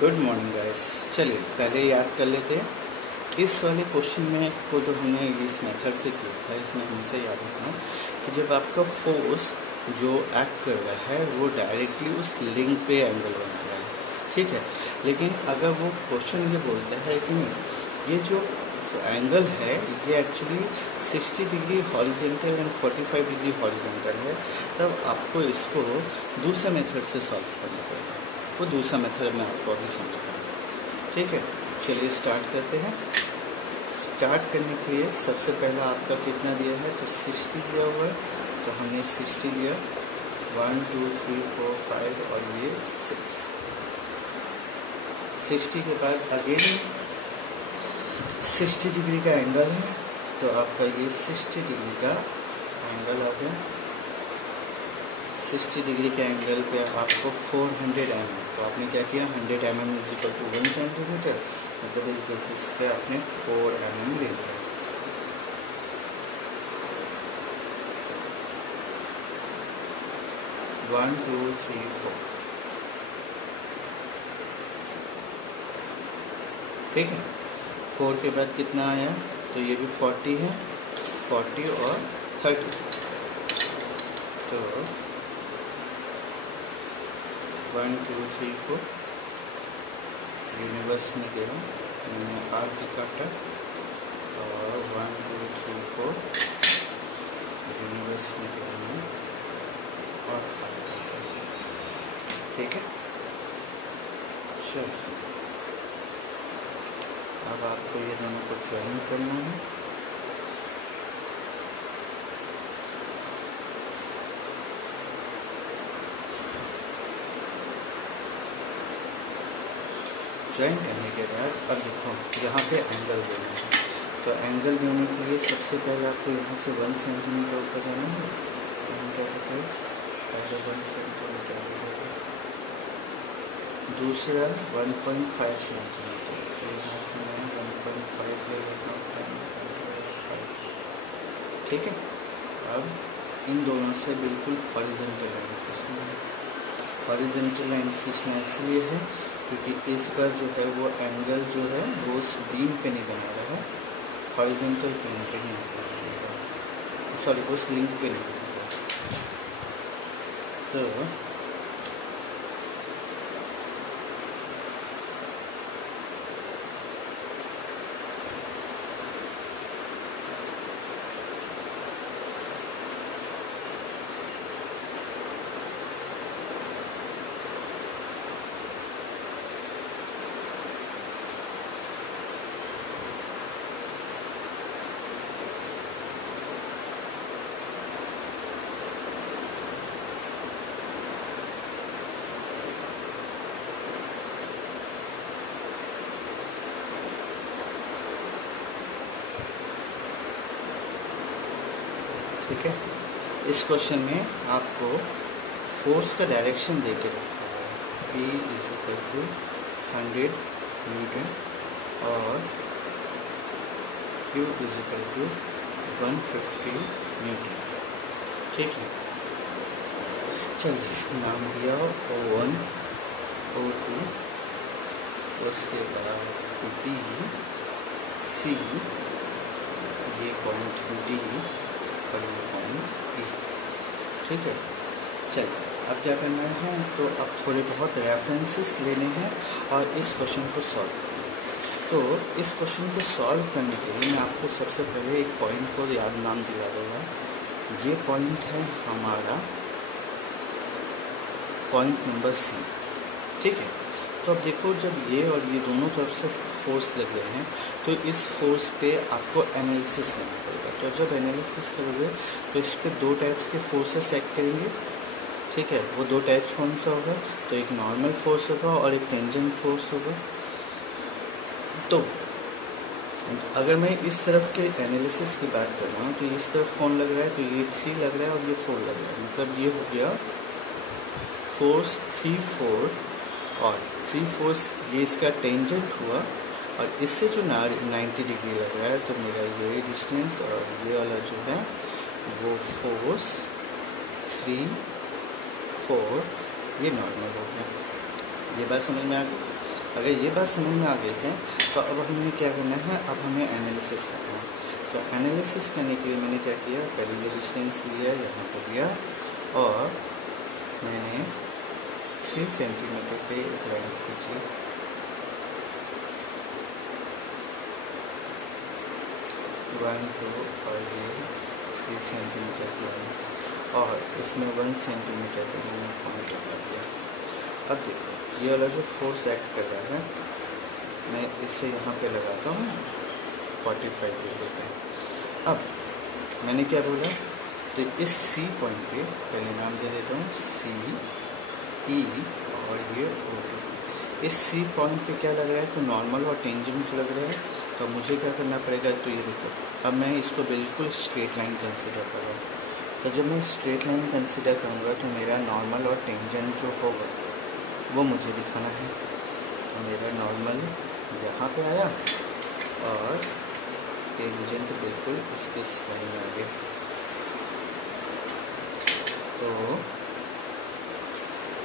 Good morning guys. चलिए पहले याद कर लेते हैं इस वाले क्वेश्चन में को जो हमने इस मेथड से किया था। इसमें हमेशा याद रखना कि जब आपका फोर्स जो एक्ट कर रहा है वो डायरेक्टली उस लिंक पे एंगल बना रहा है, ठीक है। लेकिन अगर वो क्वेश्चन ये बोलता है कि नहीं ये जो एंगल है ये actually 60 degree horizontal and 45 degree horizontal है, तब आपको इसको दूसरे मेथड से सॉल्व करना पड़ेगा। वो दूसरा मेथड मैं आपको अभी समझाऊंगा, ठीक है। चलिए स्टार्ट करते हैं। स्टार्ट करने के लिए सबसे पहला आपका कितना दिया है, तो 60 दिया हुआ है, तो हमने 60 लिया। 1 2 3 4 5 और ये 6। 60 के बाद अगेन 60 डिग्री का एंगल है, तो आपका ये 60 डिग्री का एंगल आ गया। 60 डिग्री के एंगल पे आपको 400 mm, तो आपने क्या किया 100 mm is equal to 1 centimetre, मतलब इस बेसिस पे आपने 4 mm ले लिया। वन टू थ्री फोर, ठीक है। 4 के बाद कितना आया, तो ये भी 40 है, 40 और 30, तो 1 2 3 4 यूनिवर्स में गया, मैंने आर की काटा, और 1 2 3 4 यूनिवर्स में गया और ठीक है। चलो अब आपको ये दोनों को ज्वाइन करना है। ज्वाइन करने के बाद अब देखो यहाँ पे एंगल देना है, तो एंगल देने के लिए सबसे पहले आपको यहाँ से 1 सेंटीमीटर ऊपर जाना है। हम क्या कहते हैं, पहले 1 सेंटीमीटर, दूसरा 1.5 सेंटीमीटर, तो यहाँ से मैं 1.5 ले लेता हूँ, ठीक है। अब इन दोनों से बिल्कुल हॉरिजॉन्टल लाइन खींचना है। हॉरिजॉन्टल लाइन खींचना इसलिए है क्योंकि इस पर जो है वो एंगल जो है वो उस बीम पे नहीं बना रहा है, हॉरिजॉन्टल प्लेन पे नहीं बना रहा है, सॉरी उस लिंक पे नहीं बना रहा है। तो ठीक है, इस क्वेश्चन में आपको फोर्स का डायरेक्शन दे के रखा है, P is equal to 100 newton और Q is equal to 150 newton, ठीक है। चलिए नाम दिया O1 O2, उसके बाद D C, ये पॉइंट D और ये पॉइंट E, ठीक है। चलिए अब क्या करना है, तो अब थोड़े बहुत रेफरेंसेस लेने हैं और इस क्वेश्चन को सॉल्व करना है। तो इस क्वेश्चन को सॉल्व करने के लिए मैं आपको सबसे पहले एक पॉइंट को याद नाम दिला दूँगा। ये पॉइंट है हमारा पॉइंट नंबर C, ठीक है। तो अब देखो जब ये और ये दोनों तरफ से फोर्स लग रहे हैं तो इस फोर्स पे आपको एनालिसिस करना पड़ेगा। तो जब एनालिसिस करोगे तो इस पर 2 टाइप्स के फोर्सेस एक्ट करेंगे, ठीक है। वो 2 टाइप्स कौन सा होगा, तो एक नॉर्मल फोर्स होगा और एक टेंजेंट फोर्स होगा। तो अगर मैं इस तरफ के एनालिसिस की बात कर रहा हूँ तो इस तरफ कौन लग रहा है, तो ये 3 लग रहा है और ये 4 लग रहा है, मतलब ये हो गया फोर्स 3 4, और 3 फोर्स ये इसका टेंजेंट हुआ, और इससे जो 90 डिग्री लग रहा है, तो मेरा ये डिस्टेंस और ये वाला जो है वो फोर्स 3 4 ये नॉर्मल हो गया। ये बात समझ में आ गई। अगर ये बात समझ में आ गई है तो अब हमें क्या करना है, अब हमें एनालिसिस करना है। तो एनालिसिस करने के लिए मैंने क्या किया, पहले ये डिस्टेंस लिया, यहाँ पर लिया और मैंने 3 सेंटीमीटर पे एक लाइन खींची, 1 2 और ये 3 सेंटीमीटर की लाइन और इसमें 1 सेंटीमीटर पे मैंने पॉइंट लगा दिया। अब देखो ये वाला जो फोर्स एक्ट कर रहा है, मैं इसे यहाँ पे लगाता हूँ 45 डिग्री पे। अब मैंने क्या बोला, तो इस सी पॉइंट पे पहले नाम दे देता हूँ सी ई और ये ओ। इस सी पॉइंट पे क्या लग रहा है, तो नॉर्मल और टेंजेंट लग रहा है। तो मुझे क्या करना पड़ेगा, तो ये देखो अब मैं इसको बिल्कुल स्ट्रेट लाइन कंसिडर कर रहा हूँ। तो जब मैं स्ट्रेट लाइन कंसिडर करूँगा तो मेरा नॉर्मल और टेंजेंट जो होगा वो मुझे दिखाना है। तो मेरा नॉर्मल यहाँ पे आया और टेंजेंट बिल्कुल इसके लाइन में आ गया। तो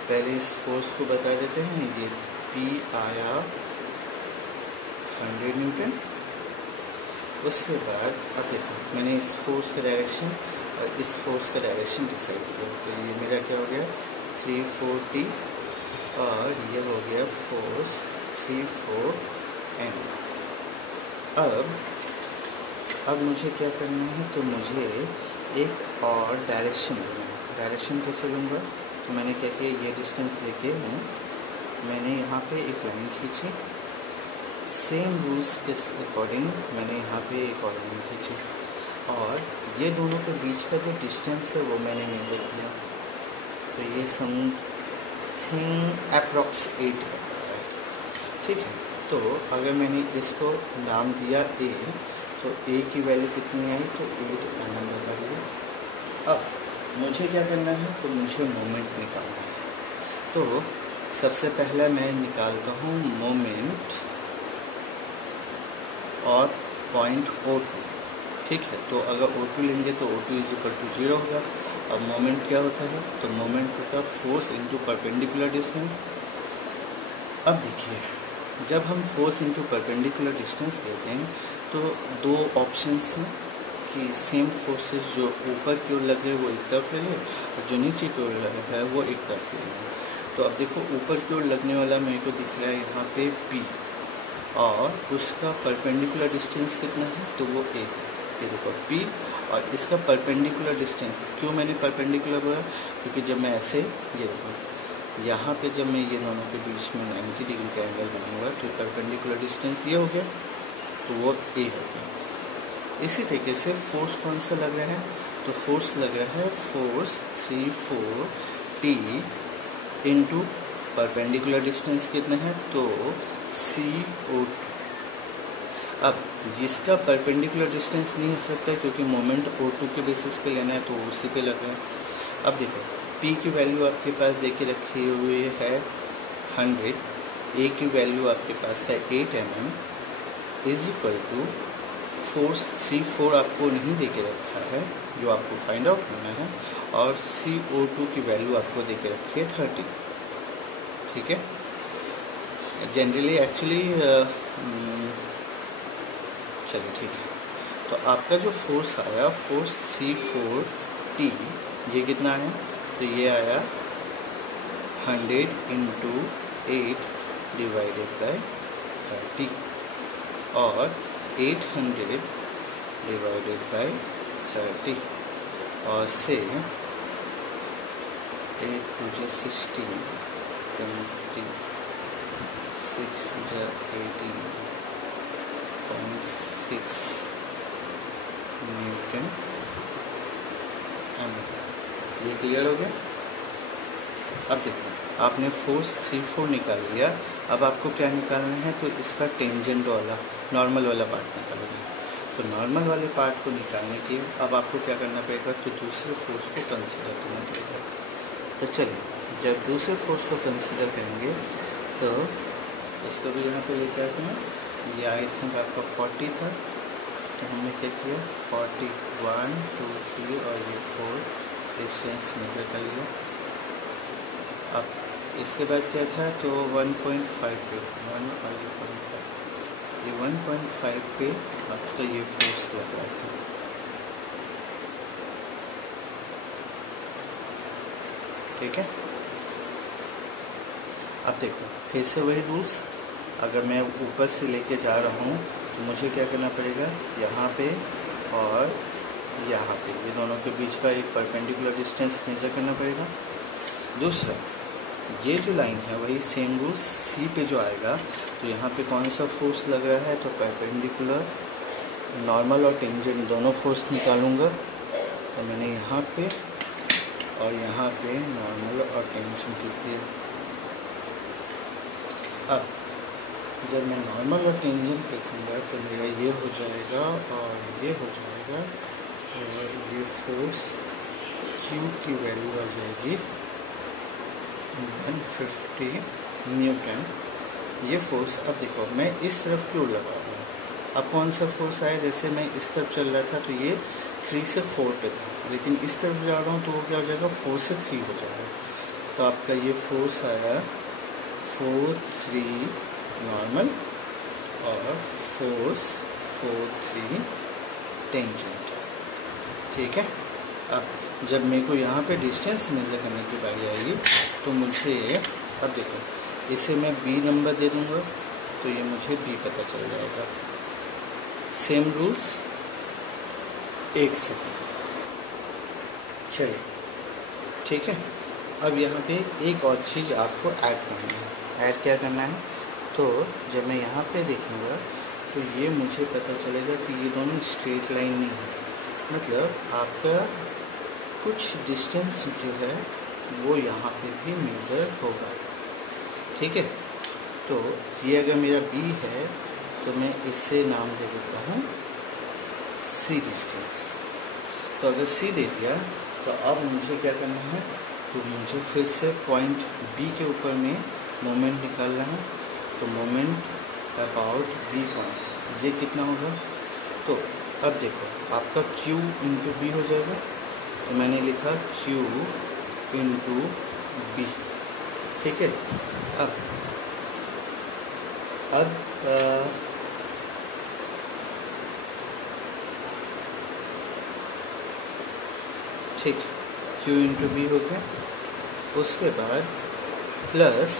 पहले इस फोर्स को बता देते हैं, ये P आया 100 न्यूटन। उसके बाद अब देखो मैंने इस फोर्स का डायरेक्शन और इस फोर्स का डायरेक्शन डिसाइड किया। तो ये मेरा क्या हो गया 340 और ये हो गया फोर्स 34 N। अब मुझे क्या करना है, तो मुझे एक और डायरेक्शन लेना है। डायरेक्शन कैसे लूँगा, तो मैंने क्या किया, ये डिस्टेंस लेके मैंने यहाँ पे एक लाइन खींची, सेम रूल्स के अकॉर्डिंग मैंने यहाँ पे एक और लाइन खींची और ये दोनों के बीच का जो डिस्टेंस है वो मैंने मेजर किया। तो ये समथिंग अप्रॉक्स 8 है, ठीक है। तो अगर मैंने इसको नाम दिया ए, तो ए की वैल्यू कितनी आई, तो 8 mm लगा दिया। अब मुझे क्या करना है, तो मुझे मोमेंट निकालना है। तो सबसे पहले मैं निकालता हूँ मोमेंट और पॉइंट O2, ठीक है। तो अगर O2 लेंगे तो O2 = 0 होगा। अब मोमेंट क्या होता है, तो मोमेंट होता है फोर्स इंटू परपेंडिकुलर डिस्टेंस। अब देखिए जब हम फोर्स इंटू परपेंडिकुलर डिस्टेंस लेते हैं तो दो ऑप्शंस हैं कि सेम फोर्सेस जो ऊपर की ओर लगे वो एक तरफ ले लें और जो नीचे की ओर लगा है वो एक तरफ ले लें। तो अब देखो ऊपर की ओर लगने वाला मेरे को दिख रहा है यहाँ पे P और उसका परपेंडिकुलर डिस्टेंस कितना है, तो वो A है। ये देखो P और इसका परपेंडिकुलर डिस्टेंस, क्यों मैंने परपेंडिकुलर बोला, क्योंकि जब मैं ऐसे ये देखो यहाँ पे जब मैं ये दोनों के बीच में 90 डिग्री का एंगल बनाऊंगा तो परपेंडिकुलर डिस्टेंस ये हो गया, तो वो A हो गया। इसी तरीके से फोर्स कौन सा लग रहा है, तो फोर्स लग रहा है force 34T into perpendicular distance कितना है, तो CO2। अब जिसका परपेंडिकुलर डिस्टेंस नहीं हो सकता क्योंकि मोमेंट O2 के बेसिस पे लेना है तो उसी पे लग रहा है। अब देखो P की वैल्यू आपके पास दे के रखी हुई है 100, A की वैल्यू आपके पास है 8 mm = फोर्स 34 आपको नहीं दे के रखा है जो आपको फाइंड आउट करना है, और CO2 की वैल्यू आपको दे के रखी है 30, ठीक है। जनरली एक्चुअली चलिए ठीक है। तो आपका जो फोर्स आया फोर्स 34T, ये कितना है, तो ये आया 100 × 8 / 30 और 800 / 30 और से 8 × 16 20 6 × 18.6 न्यूटन एम। ये क्लियर हो गया। अब देखो आपने फोर्स 34 निकाल लिया, अब आपको क्या निकालना है, तो इसका टेंजेंट वाला नॉर्मल वाला पार्ट निकालना है। तो नॉर्मल वाले पार्ट को निकालने के लिए अब आपको क्या करना पड़ेगा, तो दूसरे फोर्स को कंसीडर करना पड़ेगा। तो चलिए जब दूसरे फोर्स को कंसीडर करेंगे तो इसको भी यहाँ पे लेके आते हैं। ये आई थिंक आपका 40 था, तो हमने क्या किया 40 1 2 3 और ये 4 डिस्टेंस मेजर कर लिया। अब इसके बाद क्या था, तो 1.5 पे 1.5 ये 1.5 पे आपका ये फोर्स लग रहा था। ठीक है, अब देखो फिर से वही रूल्स, अगर मैं ऊपर से लेके जा रहा हूँ तो मुझे क्या करना पड़ेगा, यहाँ पे और यहाँ पे ये दोनों के बीच का एक परपेंडिकुलर डिस्टेंस मेजर करना पड़ेगा। दूसरा, ये जो लाइन है वही सेम रूल्स, सी पे जो आएगा तो यहाँ पे कौन सा फोर्स लग रहा है, तो परपेंडिकुलर, नॉर्मल और टेंजेंट दोनों फोर्स निकालूंगा। तो मैंने यहाँ पे और यहाँ पे नॉर्मल और टेंजेंट लिख दिया। अब जब मैं नॉर्मल और टेंजेंट लिखूँगा तो मेरा ये हो जाएगा और ये हो जाएगा, और ये फोर्स Q की वैल्यू आ जाएगी 150 न्यूटन। ये फोर्स, अब देखो मैं इस तरफ क्यों लगा रहा हूँ, अब कौन सा फोर्स आया, जैसे मैं इस तरफ चल रहा था तो ये 3 से 4 पे था, लेकिन इस तरफ जा रहा हूँ तो वो क्या हो जाएगा, 4 से 3 हो जाएगा। तो आपका ये फोर्स आया 4 3 नॉर्मल और फोर्स 4 3 टेंजेंट। ठीक है, अब जब मेरे को यहाँ पे डिस्टेंस मेज़र करने की बारी आएगी तो मुझे, अब देखो इसे मैं B नंबर दे दूँगा तो ये मुझे B पता चल जाएगा। सेम रूल्स एक सेकेंड, चलिए ठीक है। अब यहाँ पे एक और चीज़ आपको ऐड करनी है। ऐड क्या करना है, तो जब मैं यहाँ पे देखूँगा तो ये मुझे पता चलेगा कि ये दोनों स्ट्रेट लाइन नहीं है, मतलब आपका कुछ डिस्टेंस जो है वो यहाँ पे भी मेज़र होगा। ठीक है, तो ये अगर मेरा B है तो मैं इससे नाम दे देता हूँ C डिस्टेंस। तो अगर C दे दिया तो अब मुझे क्या करना है, तो मुझे फिर से पॉइंट B के ऊपर में मोमेंट निकालना है। तो मोमेंट अबाउट B पॉइंट ये कितना होगा, तो अब देखो आपका Q इंटू B हो जाएगा। तो मैंने लिखा Q इंटू B। ठीक है, अब ठीक, Q इंटू B हो गया। उसके बाद प्लस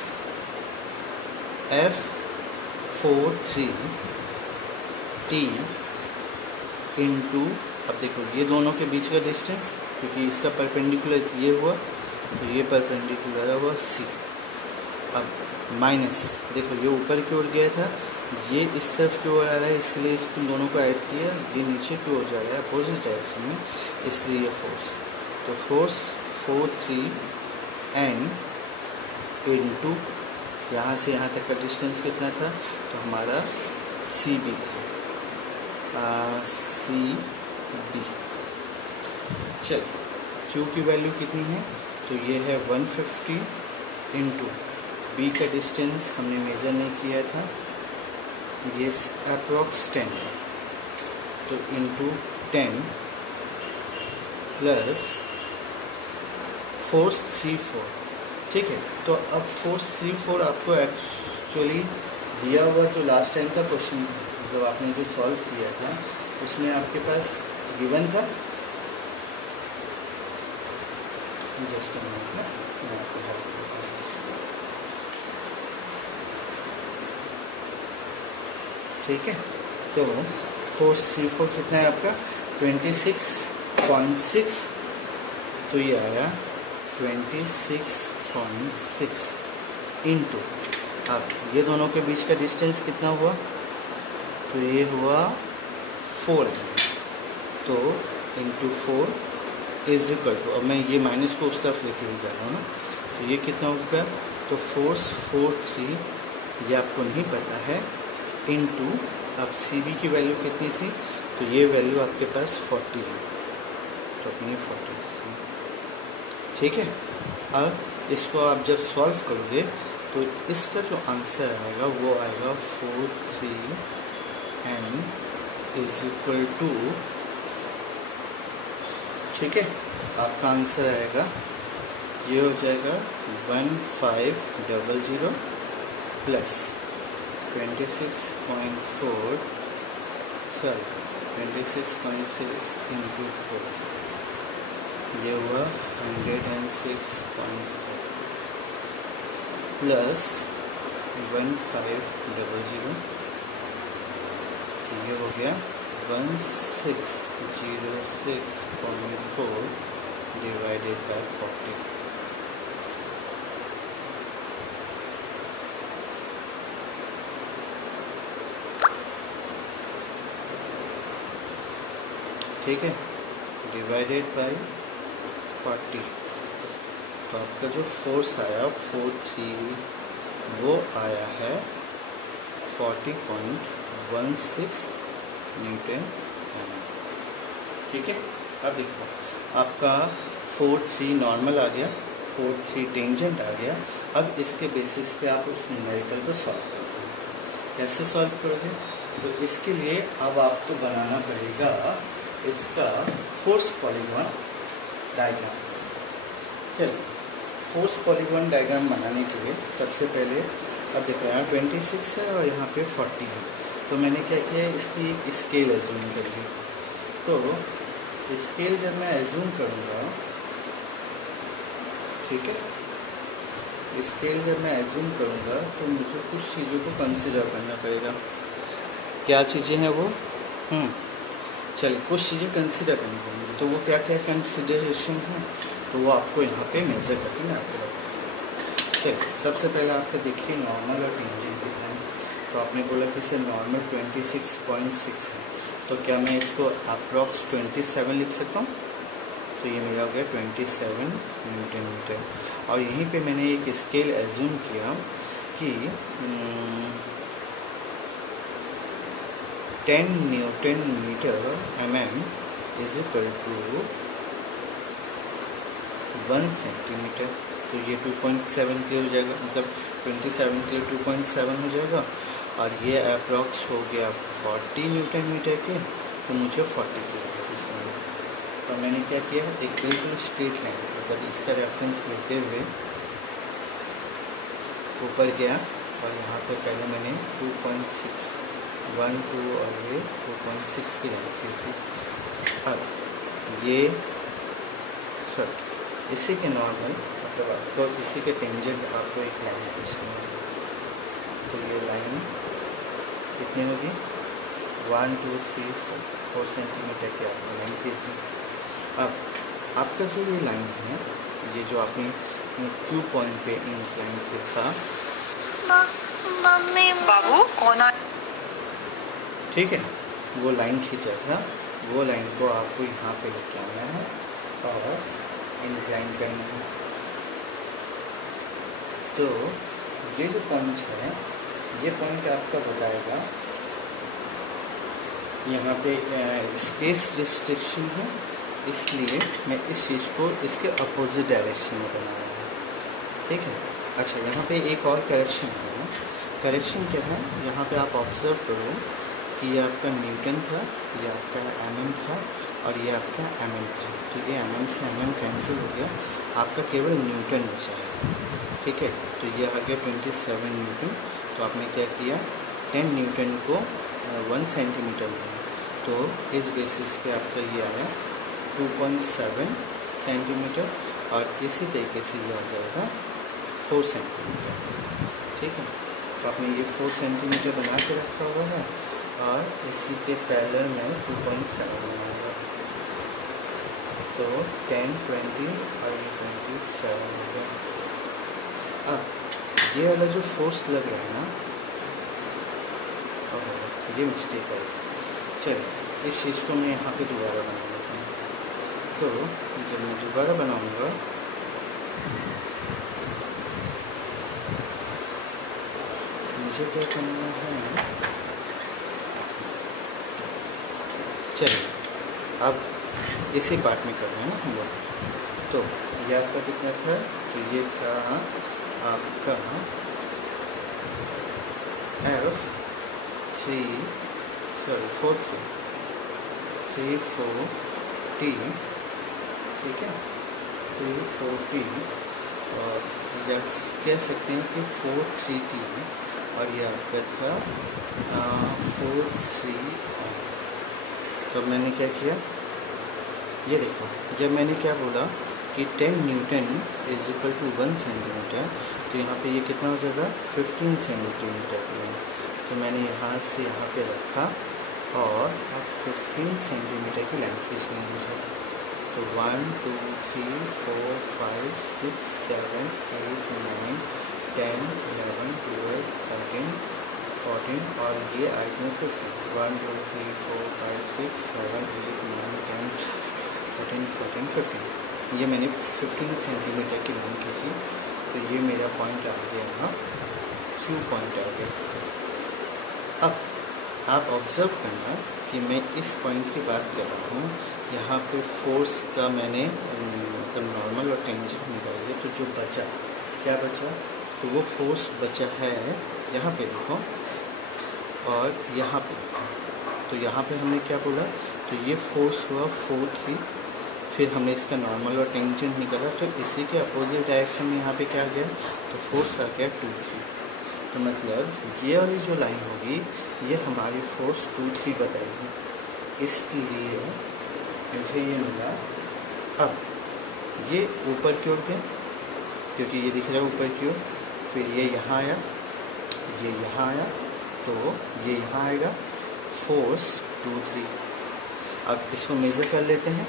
F43 T इंटू, अब देखो ये दोनों के बीच का डिस्टेंस, क्योंकि इसका परपेंडिकुलर ये हुआ तो ये परपेंडिकुलर हुआ C। अब माइनस, देखो ये ऊपर की ओर गया था, ये इस तरफ की ओर आ रहा है, इसलिए इसको दोनों को ऐड किया, ये नीचे की ओर जा रहा है अपोजिट डायरेक्शन में, इसलिए ये फोर्स। तो फोर्स 43N इंटू यहाँ से यहाँ तक का डिस्टेंस कितना था, तो हमारा CB था, CB। चल Q की वैल्यू कितनी है, तो ये है 150 इंटू B का डिस्टेंस हमने मेज़र नहीं किया था, ये अप्रॉक्स 10 है, तो इंटू 10 प्लस फोर्स 34। ठीक है, तो अब फोर्स 34 आपको एक्चुअली दिया हुआ जो लास्ट टाइम का क्वेश्चन था, मतलब आपने जो सॉल्व किया था उसमें आपके पास गिवन था, जस्ट अ मिनट में मैं आपको हेल्प करता हूँ। ठीक है, तो फोर्स 34 कितना है आपका 26.6, तो ये आया 26.6 इंटू, अब ये दोनों के बीच का डिस्टेंस कितना हुआ, तो ये हुआ 4, तो इंटू 4 इज इक्वल टू, अब मैं ये माइनस को उस तरफ लेके जा रहा हूँ ना, तो ये कितना होगा, तो फोर्स 43 ये आपको नहीं पता है, इंटू अब CB की वैल्यू कितनी थी, तो ये वैल्यू आपके पास 40 है, तो अपनी 40। ठीक है, अब इसको आप जब सॉल्व करोगे तो इसका जो आंसर आएगा वो आएगा 43N इज इक्वल टू, ठीक है, आपका आंसर आएगा ये हो जाएगा 1500 प्लस 26.4 सॉरी 26.6 इंटू 4, ये हुआ 106.4 प्लस 1500, ये हो गया 1606.4 डिवाइडेड बाय 40। ठीक है, डिवाइडेड बाय 40। तो आपका जो फोर्स आया 43 वो आया है 40.16 न्यूटन। ठीक है, अब देखो आपका 43 नॉर्मल आ गया, 43 टेंजेंट आ गया। अब इसके बेसिस पे आप उस न्यूमेरिकल को सॉल्व करोगे। कैसे सॉल्व करोगे? तो इसके लिए अब आपको बनाना पड़ेगा इसका फोर्स पॉलीगॉन डायग्राम। चलिए, फोर्स पॉलीगॉन डायग्राम बनाने के लिए सबसे पहले अब देखो यहाँ 26 है और यहाँ पे 40 है, तो मैंने क्या किया, इसकी एक स्केल एज्यूम कर ली। तो स्केल जब मैं एज्यूम करूँगा, ठीक है, स्केल जब मैं एज्यूम करूँगा तो मुझे कुछ चीज़ों को कंसिडर करना पड़ेगा। क्या चीज़ें हैं वो? चलिए, कुछ चीज़ें कंसिडर करनी पड़ेंगी। तो वो क्या क्या कंसिडरेशन है, तो वो आपको यहाँ पे मेजर करके मैं आपको बताऊँगा। चलिए, सबसे पहले आपको देखिए नॉर्मल और टेंजेंट कितना है। तो आपने बोला कि सर नॉर्मल 26.6 है, तो क्या मैं इसको अप्रॉक्स 27 लिख सकता हूँ? तो ये मेरा हो गया 27 न्यूटन मीटर। और यहीं पे मैंने एक स्केल एज्यूम किया कि 10 newton metre mm is equal to 1 centimetre. तो ये 2.7 के हो जाएगा, मतलब 27 के लिए 2.7 हो जाएगा। और ये अप्रॉक्स हो गया 40 न्यूटन मीटर के, तो मुझे 40 के लिए इसमें। तो मैंने क्या किया, एक बिल्कुल स्ट्रेट लाइन, मतलब इसका रेफरेंस लेते हुए ऊपर गया और यहाँ पे पहले मैंने 2.6 1 2 और ये 2.6 की लाइन खींच दी। अब ये सर इसी के नॉर्मल, मतलब आपको इसी के टेंजेंट आपको एक लाइन खींचनी है। तो ये लाइन कितनी होगी, 1 2 3 4 सेंटीमीटर की आपको लाइन खींचनी। अब आपका जो ये लाइन है, ये जो आपने क्यू पॉइंट पे इंक्लाइन किया था, मम्मी बाबू कौन आ, ठीक है, वो लाइन खींचा था, वो लाइन को आपको यहाँ पे लेके आना है और इंक्लाइन करना है। तो ये जो पॉइंट है, ये पॉइंट आपका बताएगा, यहाँ पे स्पेस रिस्ट्रिक्शन है, इसलिए मैं इस चीज़ को इसके अपोजिट डायरेक्शन में बना रहा हूँ। ठीक है, अच्छा, यहाँ पे एक और करेक्शन है। करेक्शन क्या है, यहाँ पे आप ऑब्जर्व करो कि ये आपका न्यूटन था, ये आपका mm था और ये आपका mm था। ठीक है, mm से mm कैंसिल हो गया, आपका केवल न्यूटन बचा है। ठीक है, तो ये आ गया 27 न्यूटन। तो आपने क्या किया, 10 न्यूटन को 1 सेंटीमीटर लिया, तो इस बेसिस पे आपका ये आया 2.7 सेंटीमीटर और इसी तरीके से ये आ जाएगा 4 सेंटीमीटर। ठीक है, तो आपने ये 4 सेंटीमीटर बना के रखा हुआ है और इसी के पैरेलल में 2.7 बनाऊंगा। तो 10 20 और ये 27 हो गया। अब ये वाला जो फोर्स लग रहा है ना, ये मिस्टेक है। चलिए, इस चीज़ को मैं यहाँ पे दोबारा बना लेता हूँ। तो जब मैं दोबारा बनाऊँगा, मुझे क्या करना है, चलिए अब इसी पार्ट में कर रहे हैं ना हम लोग। तो ये आपका कितना था, तो ये था आपका F4 3 4 T। ठीक है, 3 4 T और या कह सकते हैं कि 4-3T और ये आपका था 4-3R। तो मैंने क्या किया, ये देखो, जब मैंने क्या बोला कि 10 newton is equal to 1 centimetre, तो यहाँ पे ये कितना हो जाएगा 15 सेंटीमीटर के लिए। तो मैंने यहाँ से यहाँ पे रखा और अब 15 सेंटीमीटर की लाइन खींचनी है मुझे। तो 1 2 3 4 5 6 7 8 9 10 11 12 13 14 और ये आयत में 15। 1 2 3 4 5 6 7 8 9 10 13 14 15। ये मैंने 15 सेंटीमीटर की लाइन खींची, तो ये मेरा पॉइंट आ गया यहाँ, Q पॉइंट आ गया। अब आप ऑब्ज़र्व करना कि मैं इस पॉइंट की बात कर रहा हूँ, यहाँ पे फोर्स का मैंने मतलब नॉर्मल और टेंजेंट निकाली है, तो जो बचा क्या बचा, तो वो फोर्स बचा है यहाँ पे देखो और यहाँ पे देखो। तो यहाँ पे हमने क्या बोला, तो ये फोर्स हुआ 4-3, फिर हमने इसका नॉर्मल और टेंजेंट निकाला, तो इसी के अपोजिट डायरेक्शन में यहाँ पे क्या आ गया, तो फोर्स आ गया 2-3। तो मतलब ये वाली जो लाइन होगी ये हमारी फोर्स 2-3 बताएगी, इसलिए मुझे ये मिला। अब ये ऊपर की ओर गया क्योंकि ये दिख रहा है ऊपर की ओर, फिर ये यहाँ आया, ये यहाँ आया, तो ये यहाँ आएगा फोर्स 2-3। अब इसको मेज़र कर लेते हैं,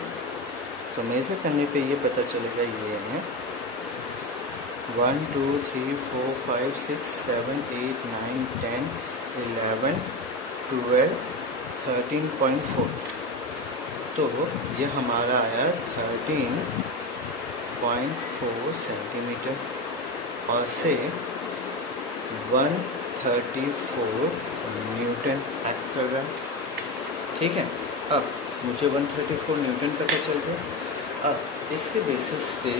तो मेज़र करने पे ये पता चलेगा, ये है 1 2 3 4 5 6 7 8 9 10 11 12 13.4। तो ये हमारा आया 13.4 सेंटीमीटर और से 134 न्यूटन एक्ट कर रहा है। ठीक है, अब मुझे 134 न्यूटन पता चल गया। अब इसके बेसिस पे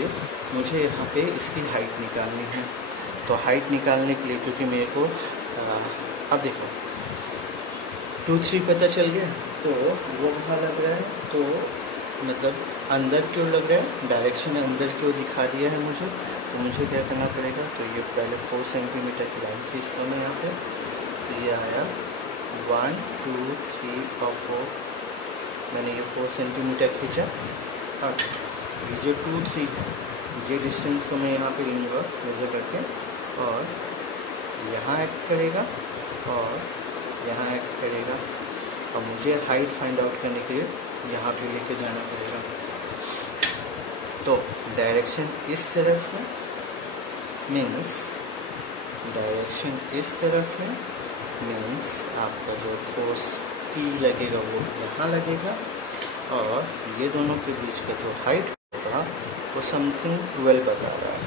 मुझे यहाँ पे इसकी हाइट निकालनी है। तो हाइट निकालने के लिए, क्योंकि मेरे को अब देखो 2-3 पता चल गया, तो वो कहाँ लग रहा है, तो मतलब अंदर क्यों लग रहा है, डायरेक्शन अंदर क्यों दिखा दिया है मुझे। तो मुझे क्या करना पड़ेगा, तो ये पहले 4 सेंटीमीटर की लाइन खींचता हूँ यहाँ पे। तो ये आया 1 2 3 और 4, मैंने ये 4 सेंटीमीटर खींचा। अब ये जो 2-3 है, ये डिस्टेंस को मैं यहाँ पे लूँगा मेज़र करके, और यहाँ एक्ट करेगा और यहाँ एक्ट करेगा, और मुझे हाइट फाइंड आउट करने के लिए यहाँ पे लेके जाना पड़ेगा। तो डायरेक्शन इस तरफ है, मीन्स डायरेक्शन इस तरफ है, मीन्स आपका जो फोर्स T लगेगा वो यहाँ लगेगा, और ये दोनों के बीच का जो हाइट होगा वो समथिंग 12 बता रहा है,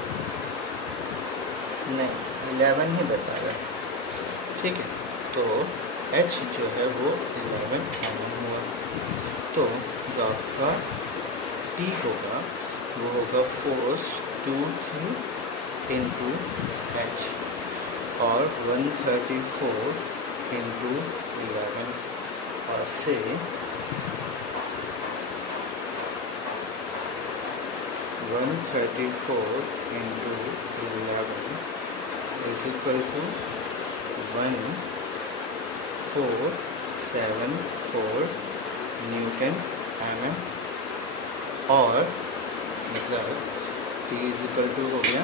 नहीं 11 ही बता रहा है। ठीक है, तो H जो है वो 11 mm हुआ। तो जो आपका T होगा वो होगा फोर्स 2-3 इंटू H और 134 इंटू 11 और से 134 into 11 is equal to 1474 newton mm, और मतलब T इज इक्वल टू हो गया,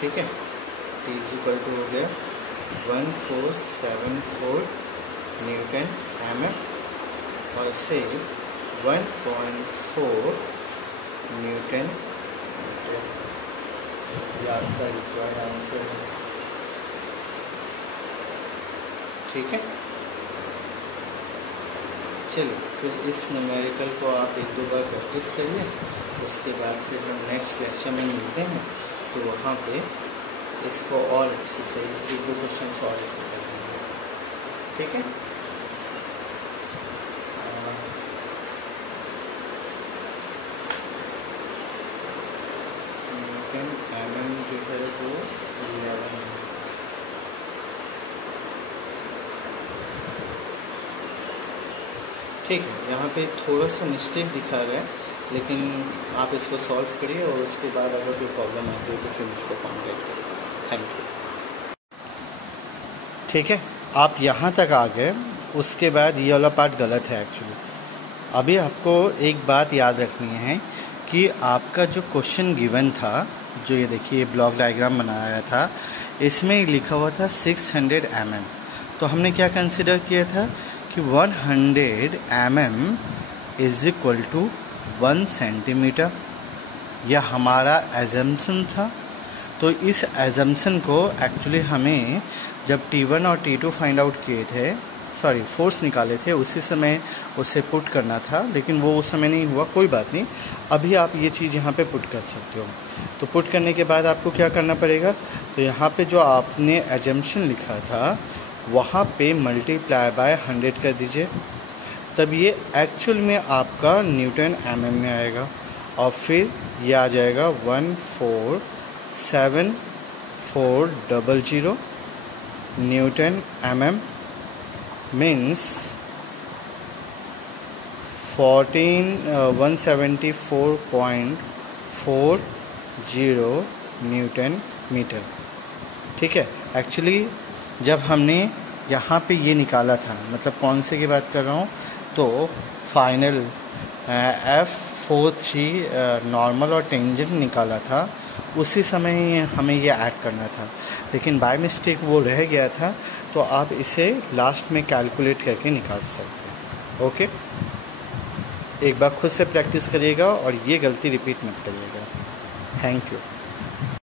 ठीक है, T इज इक्वल टू हो गया 1474 न्यूटन mm और से 1.4 न्यूटन मीटर। ये आपका रिक्वायर्ड आंसर है। ठीक है, चलिए फिर इस न्यूमेरिकल को आप 1-2 बार प्रैक्टिस करिए, उसके बाद फिर हम नेक्स्ट लेक्चर में मिलते हैं, तो वहाँ पे इसको और अच्छे से 1-2 क्वेश्चन सॉल्व करेंगे। ठीक है, न्यूटन mm जो है वो 11 है। ठीक है, यहाँ पे थोड़ा सा मिस्टेक दिखा रहा है, लेकिन आप इसको सॉल्व करिए और उसके बाद अगर कोई प्रॉब्लम आती है तो फिर मुझको कॉन्टैक्ट करिए। Thank you. ठीक है, आप यहाँ तक आ गए, उसके बाद ये वाला पार्ट गलत है एक्चुअली। अभी आपको एक बात याद रखनी है कि आपका जो क्वेश्चन गिवन था, जो ये देखिए ब्लॉक डायग्राम बनाया था, इसमें लिखा हुआ था 600 mm। तो हमने क्या कंसिडर किया था कि 100 mm is equal to 1 centimetre. यह हमारा एजम्पशन था। तो इस एजम्पशन को एक्चुअली हमें जब T1 और T2 फाइंड आउट किए थे, सॉरी फोर्स निकाले थे, उसी समय उसे पुट करना था, लेकिन वो उस समय नहीं हुआ। कोई बात नहीं, अभी आप ये चीज़ यहाँ पे पुट कर सकते हो। तो पुट करने के बाद आपको क्या करना पड़ेगा, तो यहाँ पे जो आपने एजम्पशन लिखा था वहाँ पे मल्टीप्लाई बाय 100 कर दीजिए, तब ये एक्चुअल में आपका न्यूटन mm में आएगा। और फिर ये आ जाएगा 147,400 newton mm means 174.40 newton metre. ठीक है, एक्चुअली जब हमने यहाँ पे ये निकाला था, मतलब कौन से की बात कर रहा हूँ, तो फाइनल F43 नॉर्मल और टेंजेंट निकाला था, उसी समय हमें ये ऐड करना था, लेकिन बाय मिस्टेक वो रह गया था। तो आप इसे लास्ट में कैलकुलेट करके निकाल सकते हैं। ओके, एक बार खुद से प्रैक्टिस करिएगा और ये गलती रिपीट मत करिएगा। Thank you.